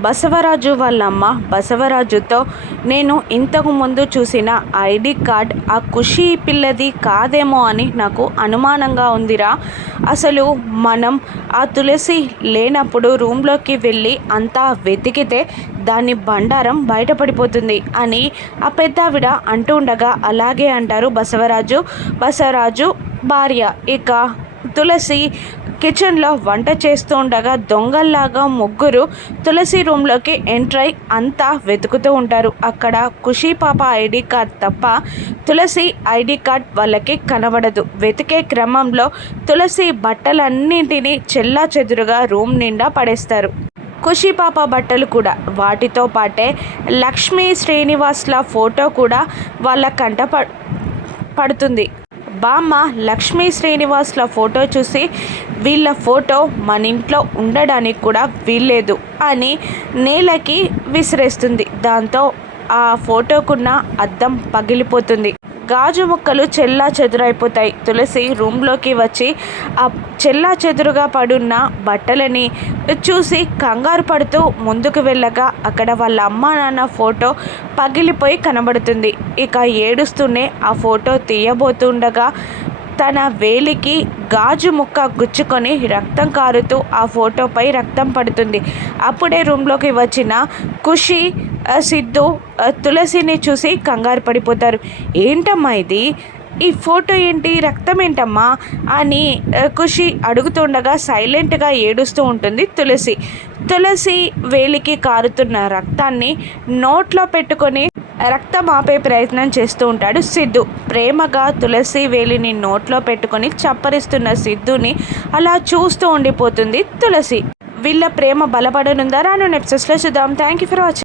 బసవరాజు వాళ్ళమ్మ బసవరాజుతో నేను ఇంతకు ముందు చూసిన ఐడి కార్డ్ ఆ ఖుషీ పిల్లది కాదేమో అని నాకు అనుమానంగా ఉందిరా. అసలు మనం ఆ తులసి లేనప్పుడు రూమ్లోకి వెళ్ళి అంతా వెతికితే దాని బండారం బయటపడిపోతుంది అని ఆ పెద్దావిడ అంటూ ఉండగా అలాగే అంటారు బసవరాజు. బసవరాజు భార్య ఇక తులసి కిచెన్లో వంట చేస్తూ ఉండగా దొంగల్లాగా ముగ్గురు తులసి రూమ్లోకి ఎంటర్ అయి అంతా వెతుకుతూ ఉంటారు. అక్కడ ఖుషీ పాప ఐడి కార్డ్ తప్ప తులసి ఐడి కార్డ్ వాళ్ళకి కనబడదు. వెతికే క్రమంలో తులసి బట్టలన్నింటినీ చెల్లా చెదురుగా రూమ్ నిండా పడేస్తారు. ఖుషీ పాప బట్టలు కూడా. వాటితో పాటే లక్ష్మీ శ్రీనివాస్ల ఫోటో కూడా వాళ్ళ కంట ప పడుతుంది. బామ్మ లక్ష్మీ శ్రీనివాస్ల ఫోటో చూసి వీళ్ళ ఫోటో మన ఇంట్లో ఉండడానికి కూడా వీల్లేదు అని నేలకి విసిరేస్తుంది. దాంతో ఆ ఫోటోకున్న అద్దం పగిలిపోతుంది. గాజు ముక్కలు చెల్లా చెదురైపోతాయి. తులసి రూమ్లోకి వచ్చి ఆ చెల్లా చెదురుగా పడున్న బట్టలని చూసి కంగారు పడుతూ ముందుకు వెళ్ళగా అక్కడ వాళ్ళ అమ్మ నాన్న ఫోటో పగిలిపోయి కనబడుతుంది. ఇక ఏడుస్తూనే ఆ ఫోటో తీయబోతుండగా తన వేలికి గాజు ముక్క గుచ్చుకొని రక్తం కారుతూ ఆ ఫోటోపై రక్తం పడుతుంది. అప్పుడే రూమ్లోకి వచ్చిన ఖుషి సిద్ధు తులసిని చూసి కంగారు పడిపోతారు. ఏంటమ్మా ఇది? ఈ ఫోటో ఏంటి? రక్తం ఏంటమ్మా? అని ఖుషి అడుగుతుండగా సైలెంట్గా ఏడుస్తూ ఉంటుంది తులసి. తులసి వేలికి కారుతున్న రక్తాన్ని నోట్లో పెట్టుకొని రక్తం ఆపే ప్రయత్నం చేస్తూ ఉంటాడు సిద్ధు. ప్రేమగా తులసి వేలిని నోట్లో పెట్టుకొని చప్పరిస్తున్న సిద్ధుని అలా చూస్తూ ఉండిపోతుంది తులసి. వీళ్ళ ప్రేమ బలపడనుందా? రాను నెప్సెస్లో చూద్దాం. Thank you for watching